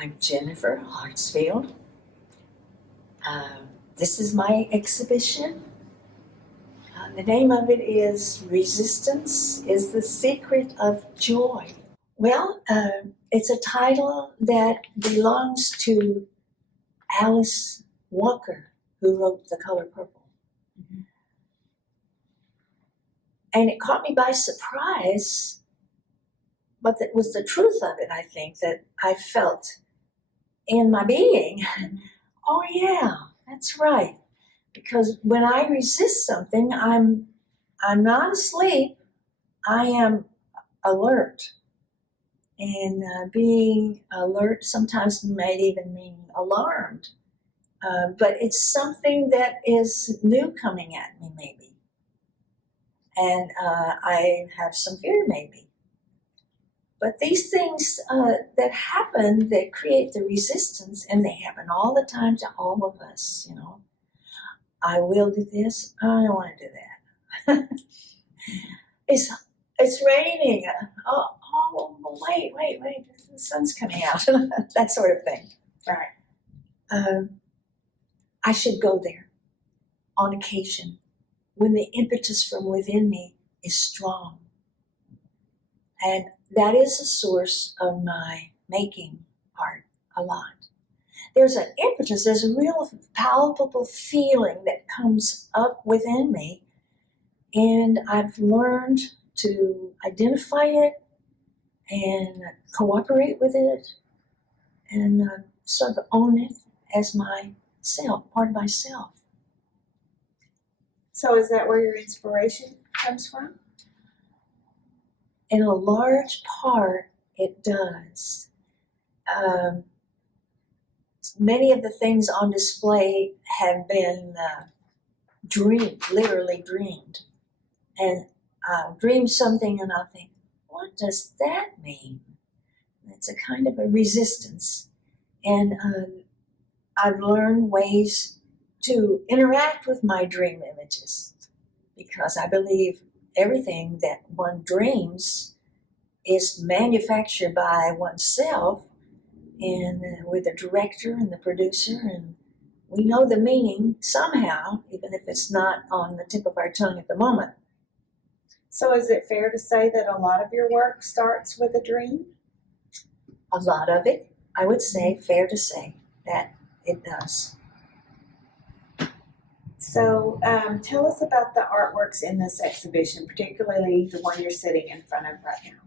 I'm Jenifer Hartsfield. This is my exhibition. The name of it is Resistance is the Secret of Joy. Well, it's a title that belongs to Alice Walker, who wrote The Color Purple. Mm-hmm. And it caught me by surprise, but it was the truth of it, I think, that I felt in my being. Oh yeah, that's right. Because when I resist something, I'm not asleep. I am alert. And being alert sometimes might even mean alarmed. But it's something that is new coming at me, maybe. And I have some fear, maybe. But these things that happen, that create the resistance, and they happen all the time to all of us, you know. I will do this. I don't want to do that. It's raining. Oh, wait. The sun's coming out. That sort of thing. Right. I should go there on occasion when the impetus from within me is strong. And that is a source of my making art a lot. There's an impetus, there's a real palpable feeling that comes up within me, and I've learned to identify it and cooperate with it and sort of own it as myself, part of myself. So is that where your inspiration comes from? In a large part, it does. Many of the things on display have been dreamed, literally dreamed. And I'll dream something and I'll think, what does that mean? It's a kind of a resistance. And I've learned ways to interact with my dream images, because I believe everything that one dreams is manufactured by oneself, and with the director and the producer, and we know the meaning somehow, even if it's not on the tip of our tongue at the moment. So is it fair to say that a lot of your work starts with a dream? A lot of it, I would say, fair to say that it does. So tell us about the artworks in this exhibition, particularly the one you're sitting in front of right now.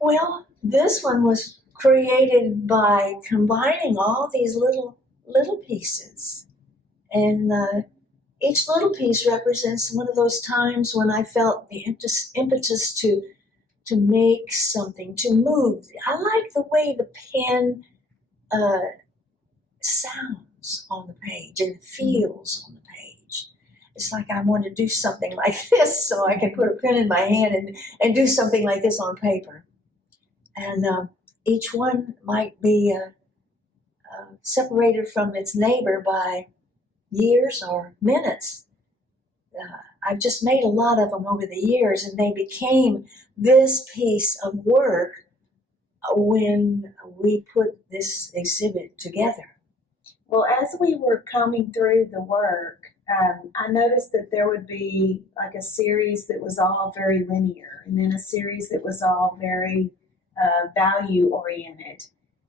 Well, this one was created by combining all these little pieces. And each little piece represents one of those times when I felt the impetus to make something, to move. I like the way the pen sounds on the page and feels on the page. It's like I want to do something like this so I can put a pen in my hand and do something like this on paper. And each one might be separated from its neighbor by years or minutes. I've just made a lot of them over the years, and they became this piece of work when we put this exhibit together. Well, as we were combing through the work, I noticed that there would be like a series that was all very linear, and then a series that was all very value-oriented.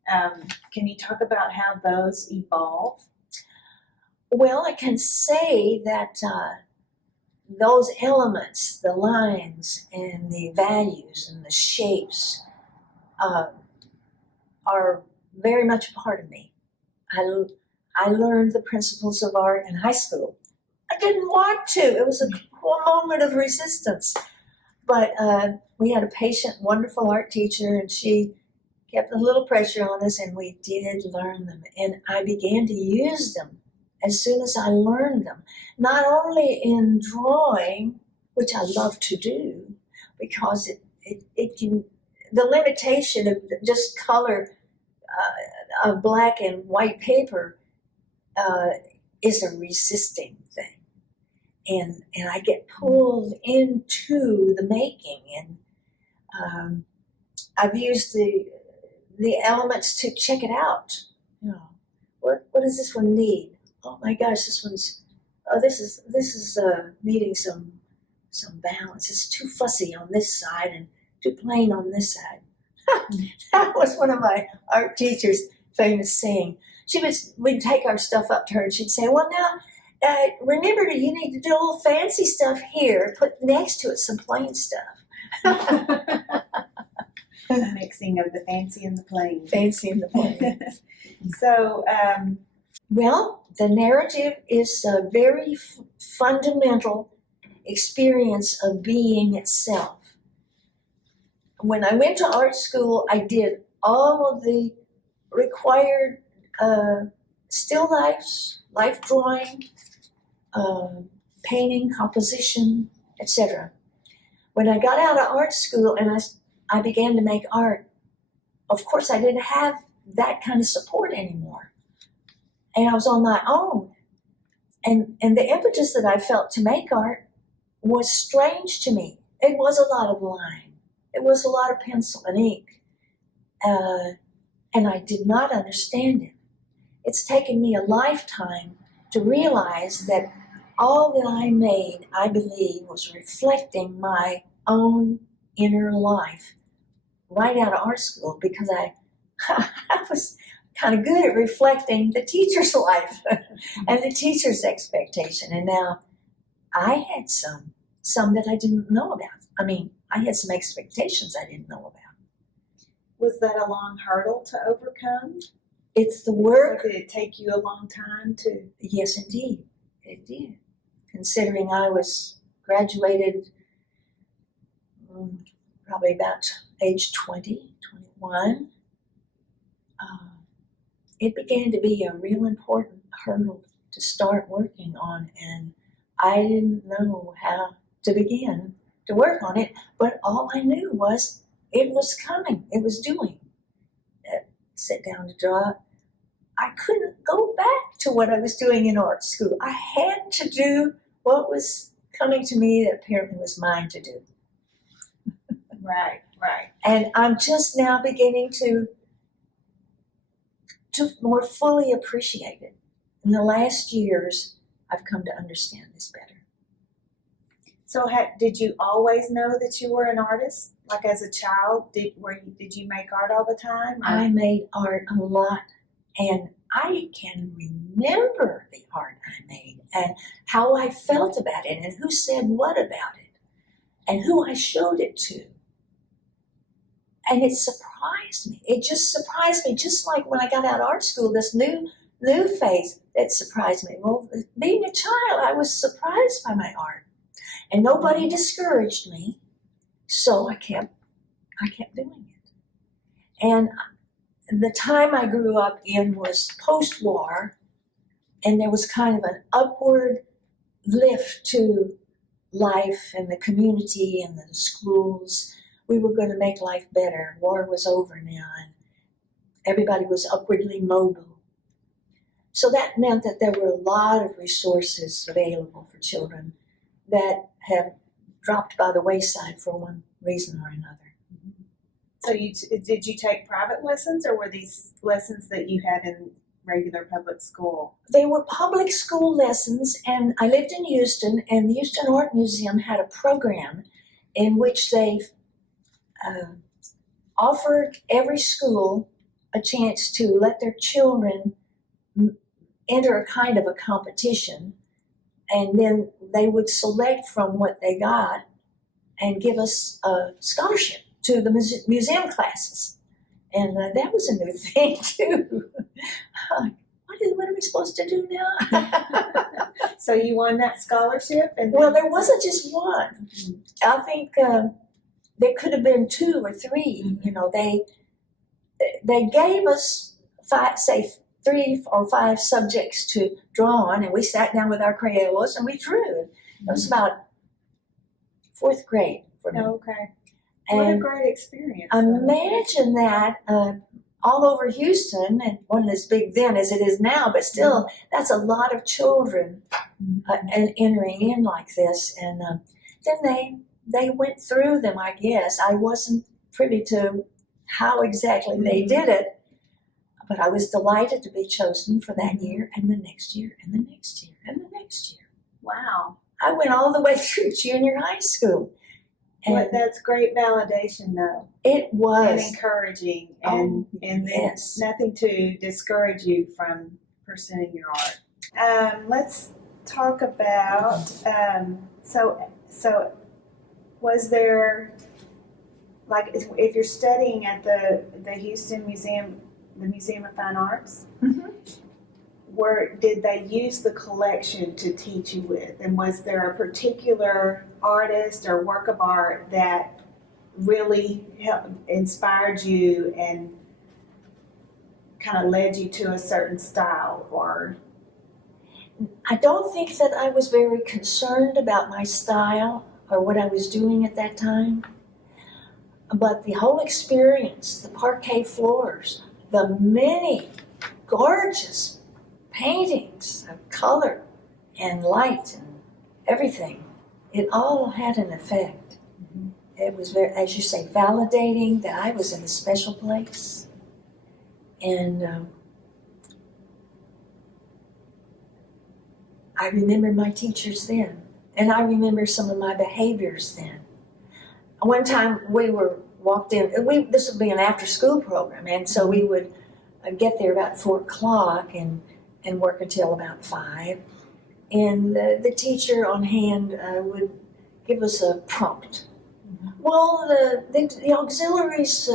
Can you talk about how those evolve? Well, I can say that those elements, the lines and the values and the shapes, are very much a part of me. I learned the principles of art in high school. I didn't want to. It was a moment of resistance. But we had a patient, wonderful art teacher, and she kept a little pressure on us, and we did learn them. And I began to use them as soon as I learned them, not only in drawing, which I love to do, because it can, the limitation of just color of black and white paper is a resisting thing. And I get pulled into the making, and I've used the the elements to check it out. You know, what does this one need? Oh my gosh, this is needing some balance. It's too fussy on this side and too plain on this side. That was one of my art teachers' famous saying. We'd take our stuff up to her and she'd say, well, now, remember that you need to do a little fancy stuff here. Put next to it some plain stuff. A mixing of the fancy and the plain. Fancy and the plain. So, well, the narrative is a very fundamental experience of being itself. When I went to art school, I did all of the required still lifes, life drawing, painting, composition, etc. When I got out of art school and I began to make art, of course I didn't have that kind of support anymore. And I was on my own. And the impetus that I felt to make art was strange to me. It was a lot of line. It was a lot of pencil and ink. And I did not understand it. It's taken me a lifetime to realize that all that I made, I believe, was reflecting my own inner life right out of art school, because I was kind of good at reflecting the teacher's life and the teacher's expectation. And now I had some that I didn't know about. I mean, I had some expectations I didn't know about. Was that a long hurdle to overcome? It's the work. Or did it take you a long time to? Yes, indeed. It did. Considering I was graduated probably about age 20, 21, it began to be a real important hurdle to start working on, and I didn't know how to begin to work on it, but all I knew was it was coming, it was doing. Sit down to draw. I couldn't go back to what I was doing in art school. I had to do what was coming to me that apparently was mine to do. Right. And I'm just now beginning to more fully appreciate it. In the last years, I've come to understand this better. So did you always know that you were an artist? Like as a child, did you make art all the time? Or? I made art a lot, and I can remember the art I made and how I felt about it and who said what about it and who I showed it to. And it surprised me. It just surprised me, just like when I got out of art school, this new phase that surprised me. Well, being a child, I was surprised by my art. And nobody discouraged me, so I kept doing it. And the time I grew up in was post-war, and there was kind of an upward lift to life and the community and the schools. We were going to make life better. War was over now, and everybody was upwardly mobile. So that meant that there were a lot of resources available for children that have dropped by the wayside for one reason or another. So did you take private lessons, or were these lessons that you had in regular public school? They were public school lessons, and I lived in Houston, and the Houston Art Museum had a program in which they offered every school a chance to let their children enter a kind of a competition, and then they would select from what they got and give us a scholarship to the museum classes. And that was a new thing, too. What are we supposed to do now? So you won that scholarship? Well, there wasn't just one. I think there could have been 2 or 3. You know, they gave us 3 or 5 subjects to draw on, and we sat down with our Crayolas and we drew. It was about 4th grade for me. Okay. And what a great experience. Imagine that all over Houston, and wasn't as big then as it is now, but still, that's a lot of children and entering in like this. And then they went through them, I guess. I wasn't privy to how exactly they did it, but I was delighted to be chosen for that year and the next year and the next year and the next year. Wow. I went all the way through junior high school. Well, that's great validation, though. It was. And encouraging, and yes. nothing to discourage you from pursuing your art. Let's talk about, so was there, like, if you're studying at the Houston Museum, the Museum of Fine Arts, did they use the collection to teach you with? And was there a particular artist or work of art that really inspired you and kind of led you to a certain style? Or I don't think that I was very concerned about my style or what I was doing at that time, but the whole experience, the parquet floors, the many gorgeous paintings of color and light and everything, it all had an effect. It was very, as you say, validating that I was in a special place. And I remember my teachers then, and I remember some of my behaviors then. One time we were walked in, this would be an after-school program, and so we would get there about 4 o'clock and work until about 5. And the teacher on hand would give us a prompt. Well, the auxiliaries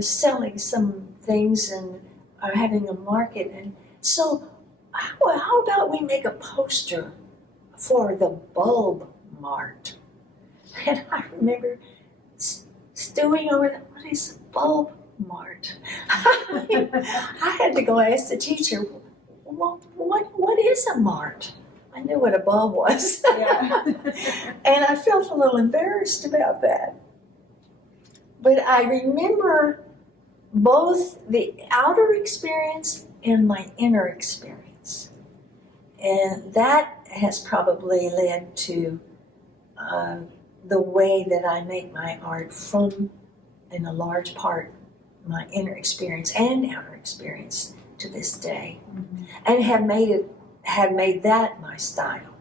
selling some things and are having a market, and so how about we make a poster for the bulb mart? And I remember stewing over that. What is a bulb mart? I had to go ask the teacher, well, what is a mart? I knew what a bulb was. Yeah. And I felt a little embarrassed about that. But I remember both the outer experience and my inner experience. And that has probably led to the way that I make my art from, in a large part, my inner experience and outer experience to this day. And have made that my style.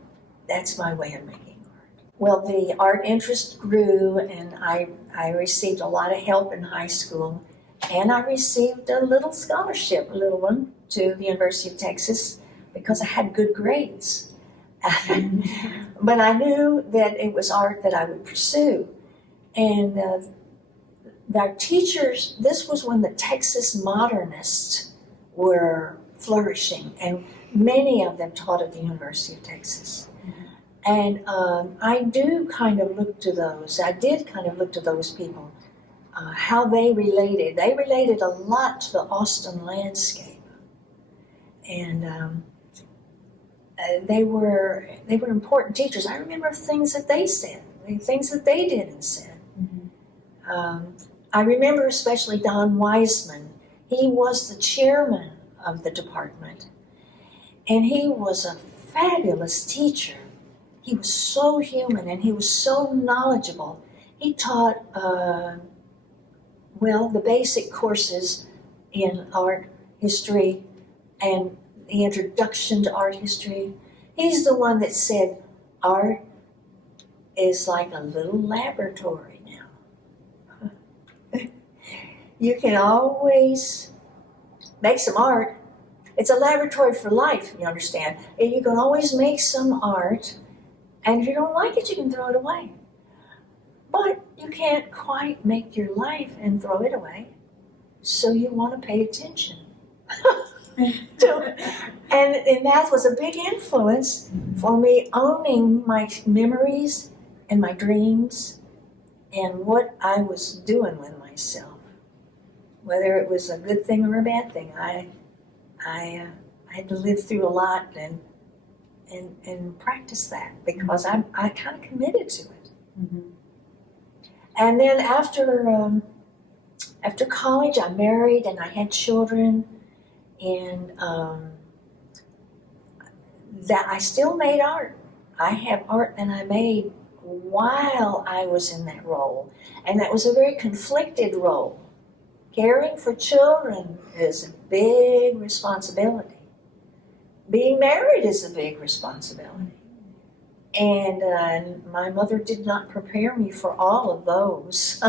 That's my way of making art. Well, the art interest grew, and I received a lot of help in high school, and I received a little scholarship, a little one, to the University of Texas because I had good grades. But I knew that it was art that I would pursue. And our teachers, this was when the Texas modernists were flourishing, and many of them taught at the University of Texas. And I do kind of look to those. I did kind of look to those people, how they related. They related a lot to the Austin landscape. And they were important teachers. I remember things that they said, things that they did and said. I remember especially Don Wiseman. He was the chairman of the department, and he was a fabulous teacher. He was so human, and he was so knowledgeable. He taught, the basic courses in art history and the introduction to art history. He's the one that said art is like a little laboratory now. You can always make some art. It's a laboratory for life, you understand. And you can always make some art, and if you don't like it, you can throw it away. But you can't quite make your life and throw it away, so you want to pay attention. And that was a big influence for me, owning my memories and my dreams and what I was doing with myself. Whether it was a good thing or a bad thing, I had to live through a lot and practice that because I kind of committed to it. And then after college, I married and I had children, and that I still made art. I have art that I made while I was in that role, and that was a very conflicted role caring for children is a big responsibility. Being married is a big responsibility. And my mother did not prepare me for all of those.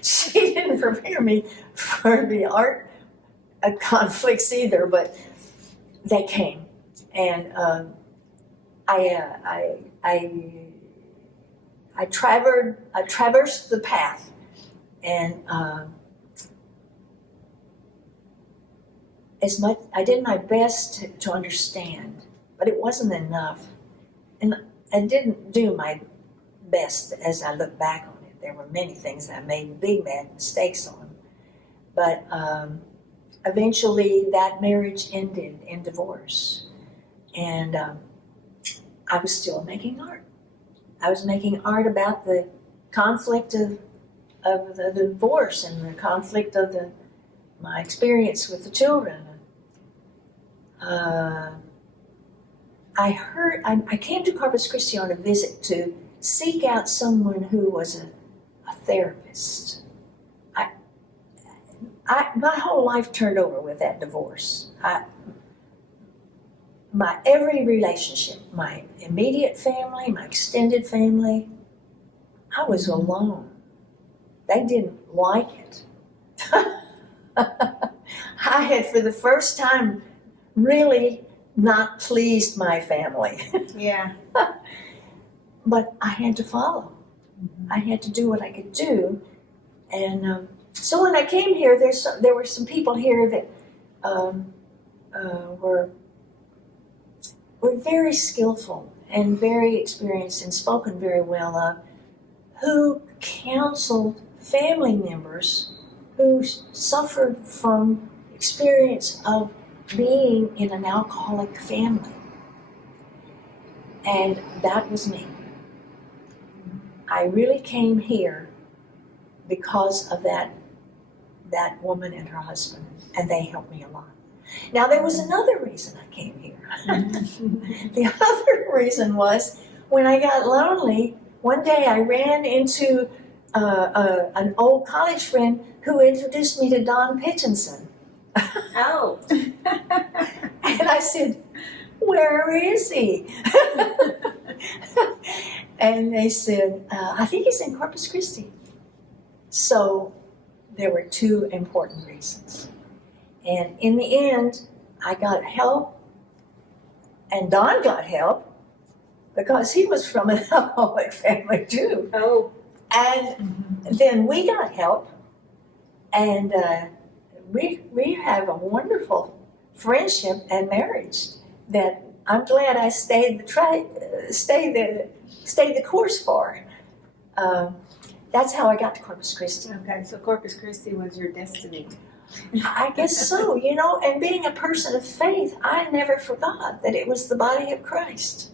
She didn't prepare me for the art conflicts either, but they came. And I traversed the path, and as much I did my best to understand, but it wasn't enough, and I didn't do my best as I look back on it. There were many things that I made big bad mistakes on, but eventually that marriage ended in divorce, and I was still making art. I was making art about the conflict of the divorce and the conflict of my experience with the children. I came to Corpus Christi on a visit to seek out someone who was a therapist. My whole life turned over with that divorce. My every relationship, my immediate family, my extended family, I was alone. They didn't like it. I had, for the first time, really not pleased my family. Yeah. But I had to follow. I had to do what I could do. And so when I came here, there were some people here that were very skillful and very experienced and spoken very well of, who counseled family members who suffered from experience of being in an alcoholic family. And that was me. I really came here because of that woman and her husband, and they helped me a lot. Now, there was another reason I came here. The other reason was, when I got lonely, one day I ran into an old college friend who introduced me to Don Pitchinson. Oh. And I said, "Where is he?" And they said, "I think he's in Corpus Christi." So there were two important reasons. And in the end, I got help, and Don got help, because he was from an alcoholic family too. Oh. And then we got help, and we have a wonderful friendship and marriage that I'm glad I stayed the course for. That's how I got to Corpus Christi. Okay, so Corpus Christi was your destiny. I guess so, and being a person of faith, I never forgot that it was the body of Christ.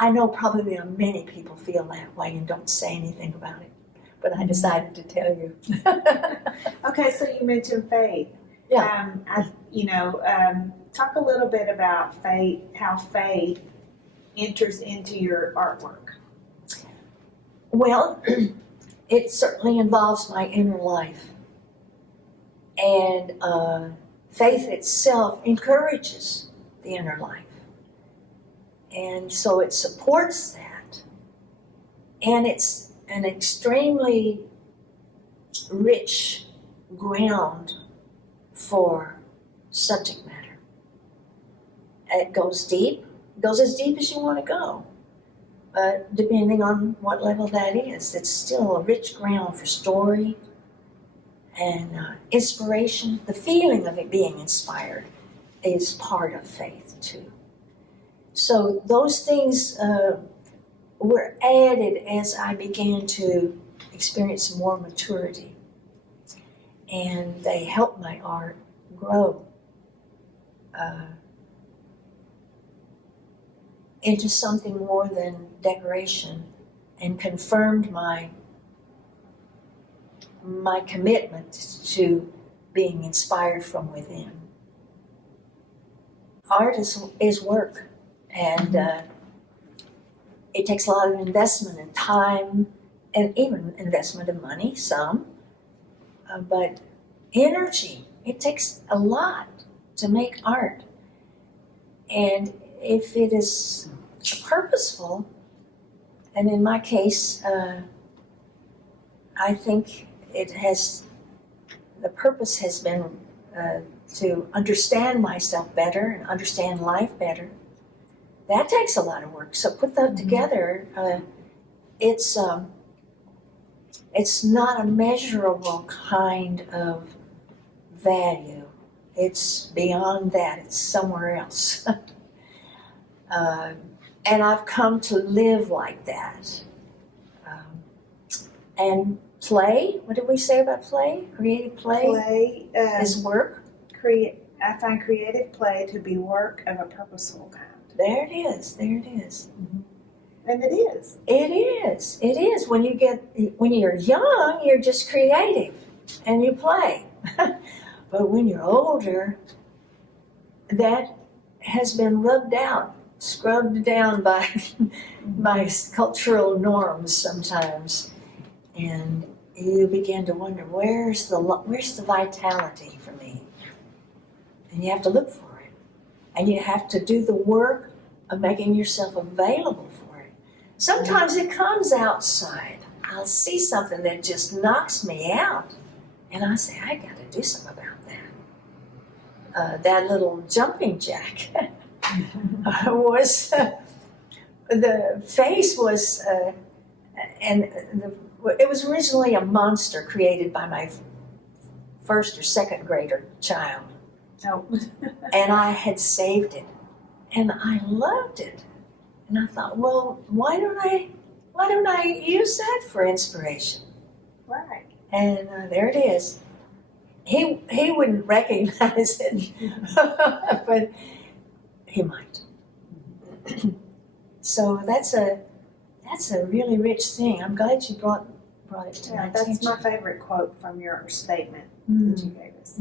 I know probably many people feel that way and don't say anything about it, but I decided to tell you. Okay, so you mentioned faith. Yeah. Talk a little bit about faith, how faith enters into your artwork. Well, it certainly involves my inner life. And faith itself encourages the inner life. And so it supports that. And it's an extremely rich ground for subject matter. It goes deep. It goes as deep as you want to go. But depending on what level that is, it's still a rich ground for story and inspiration. The feeling of it being inspired is part of faith too. So those things were added as I began to experience more maturity, and they helped my art grow into something more than decoration, and confirmed my commitment to being inspired from within. Art is work, and it takes a lot of investment in time, and even investment of money, some, but energy. It takes a lot to make art. And if it is purposeful, and in my case, I think the purpose has been to understand myself better and understand life better. That takes a lot of work. So put that together. It's not a measurable kind of value. It's beyond that. It's somewhere else. And I've come to live like that. And play, what did we say about play? Creative play Play is work. I find creative play to be work of a purposeful kind. There it is. There it is. And it is. It is. It is. When you're young, you're just creative and you play. But when you're older, that has been scrubbed down by cultural norms sometimes, and you begin to wonder where's the vitality for me, and you have to look for it, and you have to do the work of making yourself available for it. Sometimes it comes outside. I'll see something that just knocks me out, and I say, I got to do something about that. That little jumping jack was the face was, it was originally a monster created by my first or second grader child. Oh. And I had saved it, and I loved it. And I thought, well, why don't I use that for inspiration? Right. And there it is. He wouldn't recognize it, but he might. So that's a really rich thing. I'm glad you brought it to my attention. That's my favorite quote from your statement that you gave us.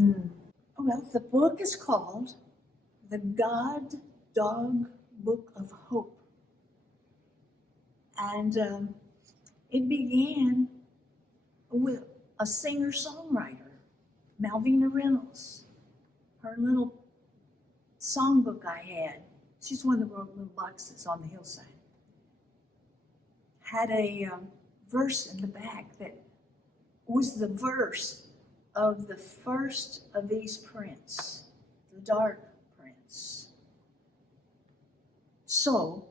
Well, the book is called The God Dog Book of Hope. And it began with a singer-songwriter, Malvina Reynolds. Her little songbook I had, she's one that wrote little boxes on the hillside, had a verse in the back that was the verse of the first of these prints, the Dark Prince. So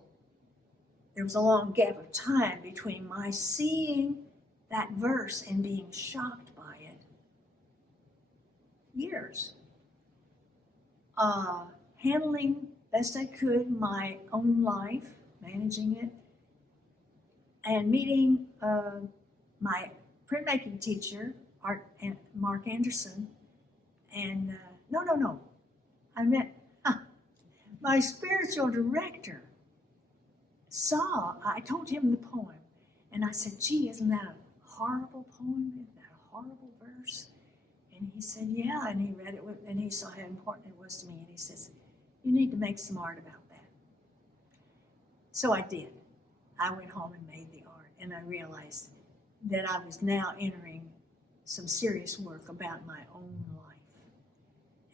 there was a long gap of time between my seeing that verse and being shocked by it. Years. Handling best I could my own life, managing it, and meeting my printmaking teacher, Mark Anderson, and no, I met my spiritual director. I told him the poem, and I said, gee, isn't that a horrible poem? Isn't that a horrible verse? And he said, yeah, and he read it, and he saw how important it was to me, and he says, you need to make some art about that. So I did. I went home and made the art, and I realized that I was now entering some serious work about my own life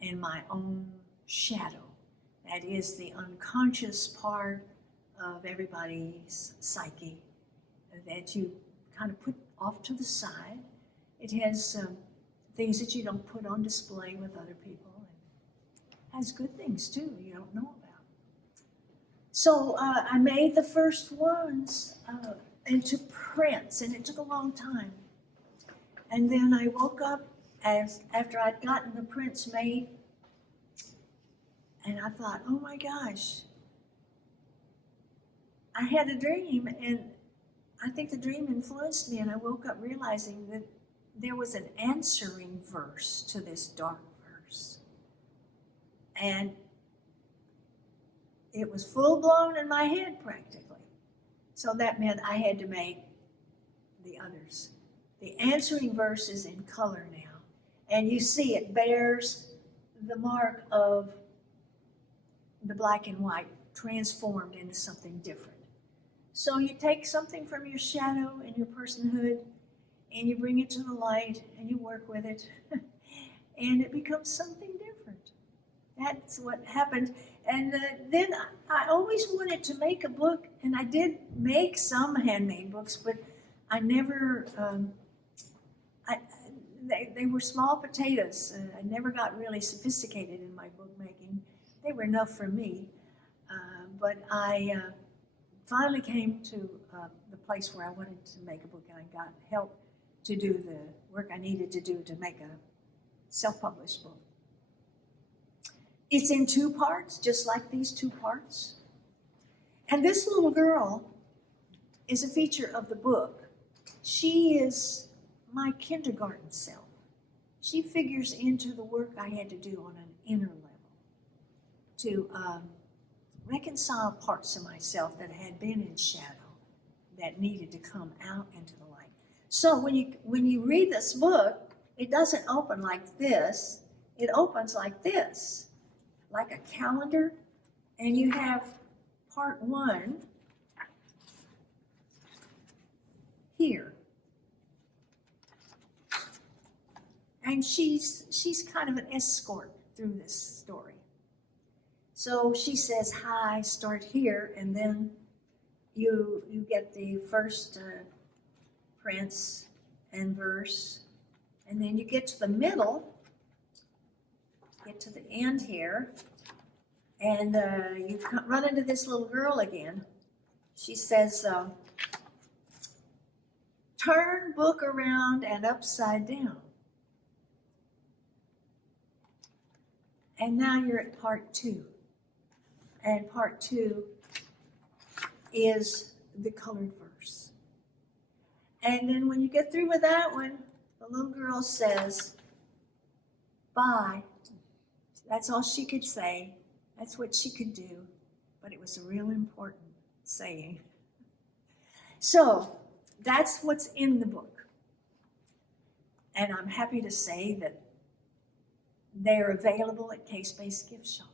and my own shadow. That is the unconscious part of everybody's psyche that you kind of put off to the side. It has things that you don't put on display with other people, and has good things too you don't know about. So I made the first ones into prints, and it took a long time. And then I woke up after I'd gotten the prints made, and I thought, oh my gosh, I had a dream, and I think the dream influenced me, and I woke up realizing that there was an answering verse to this dark verse. And it was full blown in my head practically. So that meant I had to make the others. The answering verse is in color now. And you see it bears the mark of the black and white transformed into something different. So you take something from your shadow and your personhood and you bring it to the light, and you work with it, and it becomes something different. That's what happened. And then I always wanted to make a book, and I did make some handmade books, but I never, they were small potatoes. I never got really sophisticated in my book making. They were enough for me. But I finally came to the place where I wanted to make a book, and I got help to do the work I needed to do to make a self-published book. It's in 2 parts, just like these 2 parts. And this little girl is a feature of the book. She is my kindergarten self. She figures into the work I had to do on an inner level to reconcile parts of myself that had been in shadow that needed to come out into the light. So when you read this book, it doesn't open like this. It opens like this, like a calendar, and you have part 1 here. And she's kind of an escort through this story. So she says, hi, start here, and then you get the first prince and verse, and then you get to the middle, get to the end here, and you run into this little girl again. She says, turn book around and upside down. And now you're at part 2. And part 2 is the colored verse. And then when you get through with that one, the little girl says, bye. That's all she could say. That's what she could do. But it was a real important saying. So that's what's in the book. And I'm happy to say that they're available at Case-Based Gift Shop.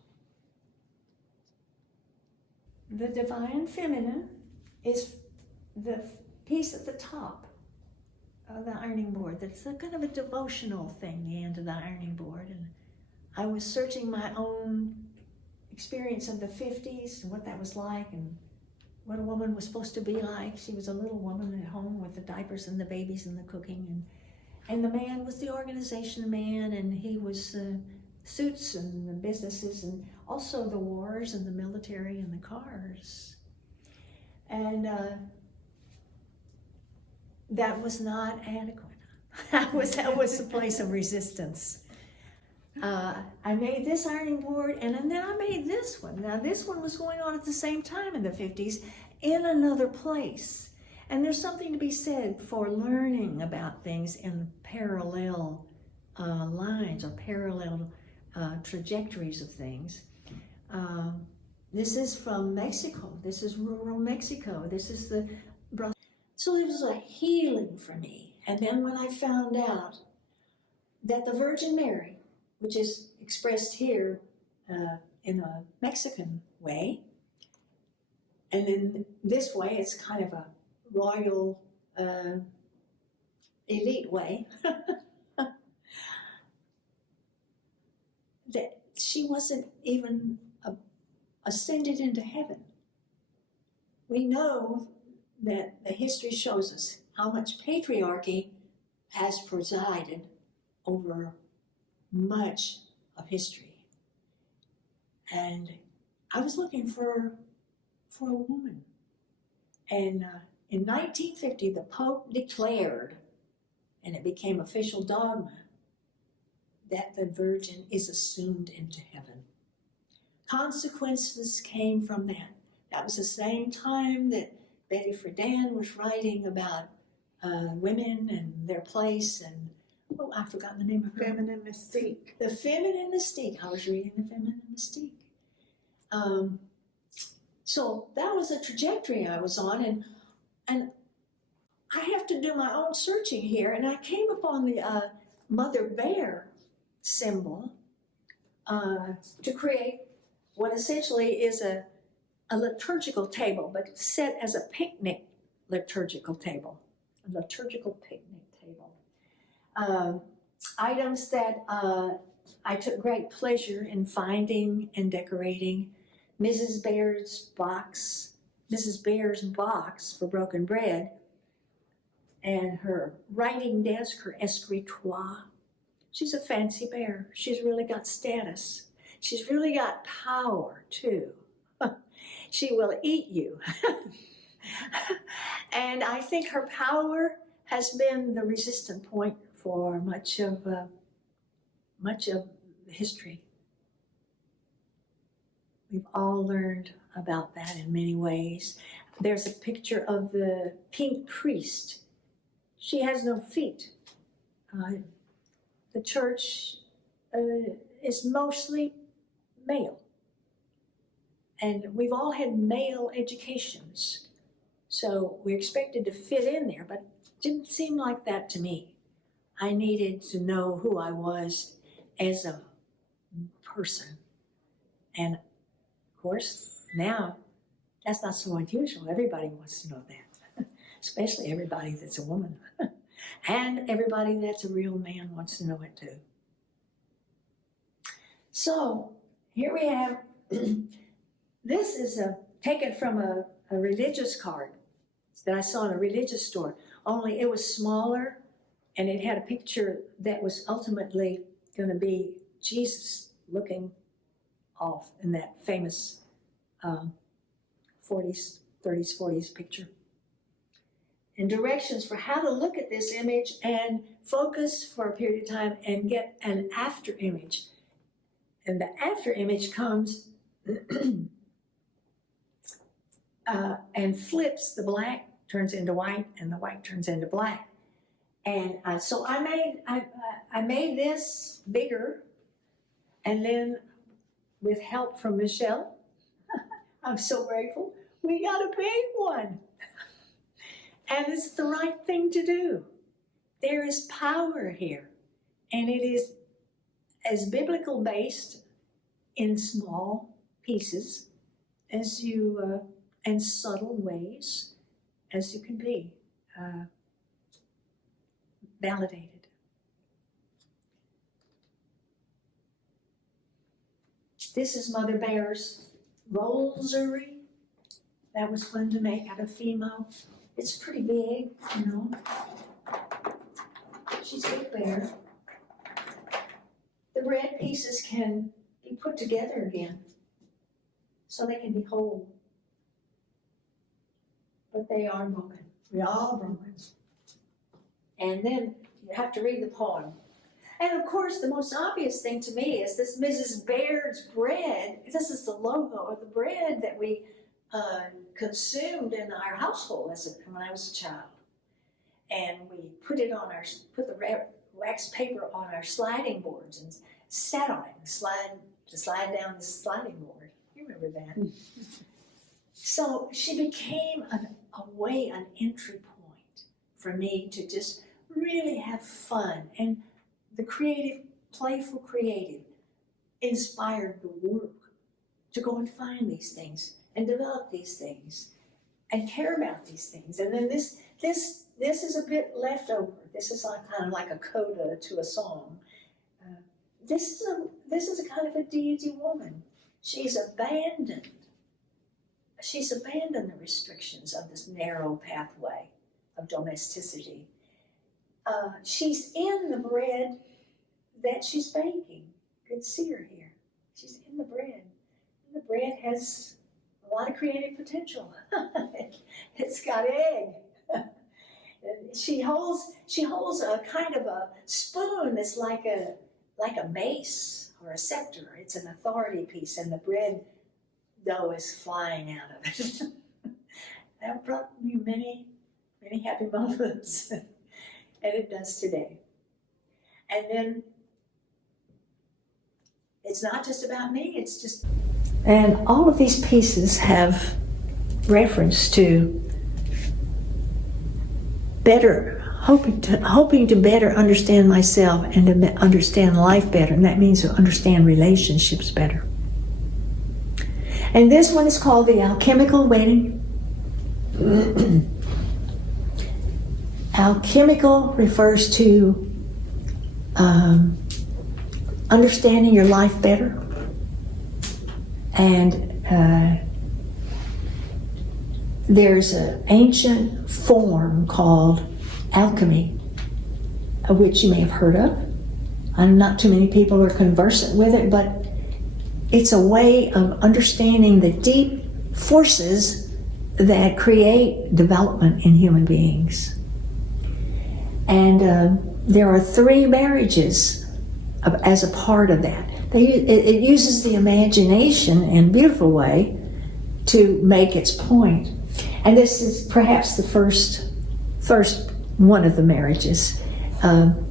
The Divine Feminine is the piece at the top of the ironing board. That's a kind of a devotional thing, the end of the ironing board. And I was searching my own experience of the 50s and what that was like and what a woman was supposed to be like. She was a little woman at home with the diapers and the babies and the cooking. And the man was the organization man, and he was suits and the businesses and also the wars and the military and the cars. And that was not adequate. that was a place of resistance. I made this ironing board, and then I made this one. Now this one was going on at the same time in the 50s in another place. And there's something to be said for learning about things in parallel lines or parallel trajectories of things. This is from Mexico. This is rural Mexico. This is the... So it was a healing for me. And then when I found out that the Virgin Mary, which is expressed here in a Mexican way, and in this way it's kind of a royal elite way, that she wasn't even ascended into heaven. We know that the history shows us how much patriarchy has presided over much of history. And I was looking for a woman. And in 1950, the Pope declared, and it became official dogma, that the Virgin is assumed into heaven. Consequences came from that. That was the same time that Betty Friedan was writing about women and their place, and I've forgotten the name of her. Feminine Mystique. The Feminine Mystique. I was reading the Feminine Mystique. So that was a trajectory I was on, and I have to do my own searching here, and I came upon the Mother Bear symbol to create what essentially is a liturgical table, but set as a picnic liturgical table. A liturgical picnic table. items that I took great pleasure in finding and decorating. Mrs. Bear's box for broken bread, and her writing desk, her escritoire. She's a fancy bear. She's really got status. She's really got power, too. She will eat you. And I think her power has been the resistant point for much of history. We've all learned about that in many ways. There's a picture of the pink priest. She has no feet. The church is mostly male. And we've all had male educations. So we're expected to fit in there, but it didn't seem like that to me. I needed to know who I was as a person. And of course, now that's not so unusual. Everybody wants to know that, especially everybody that's a woman. And everybody that's a real man wants to know it too. So here we have, this is taken from a religious card that I saw in a religious store, only it was smaller and it had a picture that was ultimately going to be Jesus looking off in that famous 40s, 30s, 40s picture. And directions for how to look at this image and focus for a period of time and get an after image. And the after image comes and flips the black, turns into white, and the white turns into black. And so I made this bigger, and then with help from Michelle, I'm so grateful, we got a big one. And it's the right thing to do. There is power here, and it is as biblical based in small pieces as you and subtle ways as you can be validated. This is Mother Bear's rosary. That was fun to make out of Fimo. It's pretty big, you know. She's a big bear. The red pieces can be put together again so they can be whole. But they are broken. We're all broken. And then you have to read the poem. And of course, the most obvious thing to me is this Mrs. Baird's bread. This is the logo of the bread that we consumed in our household when I was a child. And we put the wax paper on our sliding boards and sat on it and slide down the sliding board. You remember that? So she became an entry point for me to just really have fun. And the playful creative, inspired the work to go and find these things and develop these things and care about these things. And then this is a bit left over. This is kind of like a coda to a song. This is a kind of a deity woman. She's abandoned the restrictions of this narrow pathway of domesticity. She's in the bread that she's baking. You can see her here. She's in the bread. And the bread has a lot of creative potential. It's got egg. She holds a kind of a spoon that's like a mace or a scepter. It's an authority piece, and the bread dough is flying out of it. That brought me many, many happy moments, and it does today. And then it's not just about me, and all of these pieces have reference to hoping to better understand myself and to understand life better, and that means to understand relationships better. And this one is called the Alchemical Wedding. Alchemical refers to understanding your life better. And there's an ancient form called alchemy, which you may have heard of. Not too many people are conversant with it, but it's a way of understanding the deep forces that create development in human beings. And there are 3 marriages as a part of that. It uses the imagination in a beautiful way to make its point. And this is perhaps the first one of the marriages. And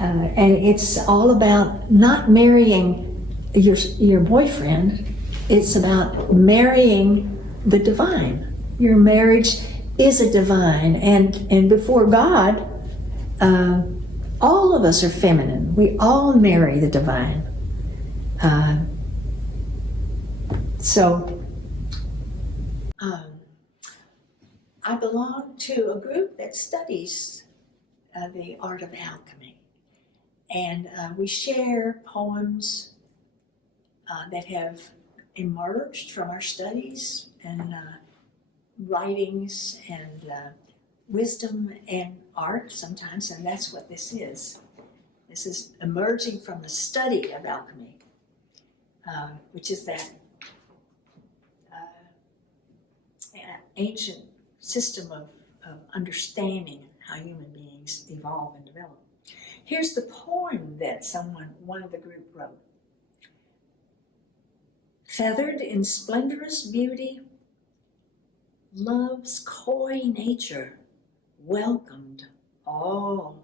it's all about not marrying your boyfriend. It's about marrying the divine. Your marriage is a divine, and before God, all of us are feminine. We all marry the divine. I belong to a group that studies the art of alchemy, and we share poems that have emerged from our studies, and writings, and wisdom and art sometimes, and that's what this is. This is emerging from the study of alchemy, which is that ancient system of understanding how human beings evolve and develop. Here's the poem that one of the group wrote. Feathered in splendorous beauty, love's coy nature welcomed all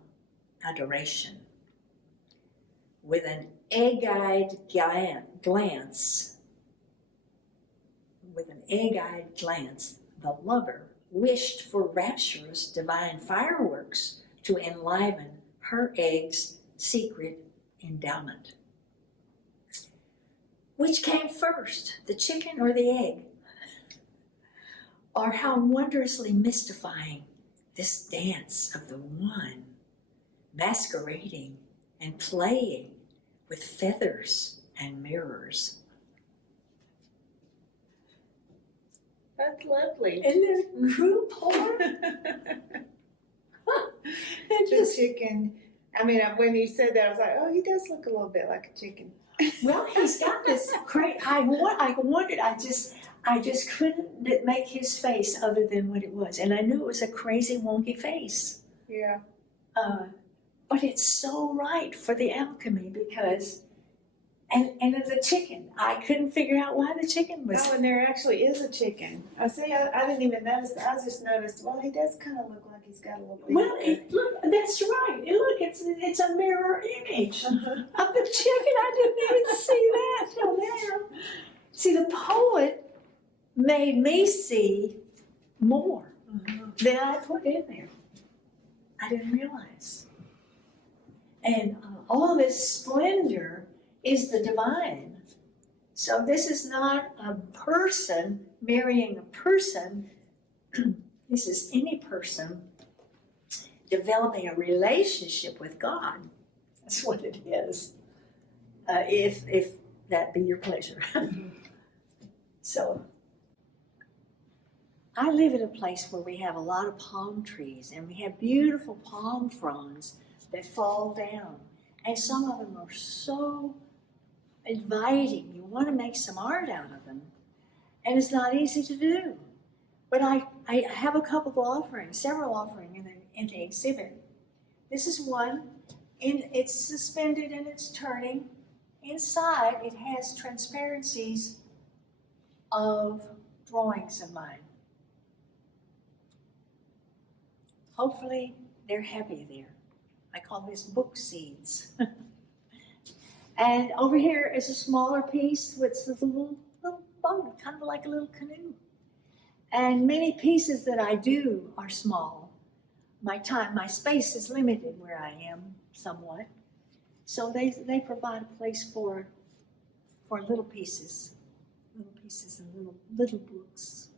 adoration. With an egg-eyed glance, the lover wished for rapturous divine fireworks to enliven her egg's secret endowment. Which came first, the chicken or the egg? Or how wondrously mystifying this dance of the one, masquerading and playing with feathers and mirrors. That's lovely. Isn't it a true poem? The chicken. I mean, when you said that, I was like, oh, he does look a little bit like a chicken. Well, he's got this great. I wondered. I just couldn't make his face other than what it was, and I knew it was a crazy, wonky face. Yeah. But it's so right for the alchemy because, and the chicken. I couldn't figure out why the chicken was. Oh, and there actually is a chicken. I see. I didn't even notice. I just noticed. Well, he does kind of look like he's got a little bit. Well, look, that's right. Look, it's a mirror image of the chicken. I didn't even see that till now. See, the poet made me see more than I put in there. I didn't realize. And all this splendor is the divine. So this is not a person marrying a person. This is any person developing a relationship with God. That's what it is. If that be your pleasure. So I live in a place where we have a lot of palm trees, and we have beautiful palm fronds that fall down. And some of them are so inviting. You want to make some art out of them. And it's not easy to do. But I have a couple of offerings, several offerings in the exhibit. This is one, and it's suspended and it's turning. Inside, it has transparencies of drawings of mine. Hopefully, they're happy there. I call this book seeds. And over here is a smaller piece with a little boat, kind of like a little canoe. And many pieces that I do are small. My space is limited where I am somewhat. So they provide a place for little pieces and little books.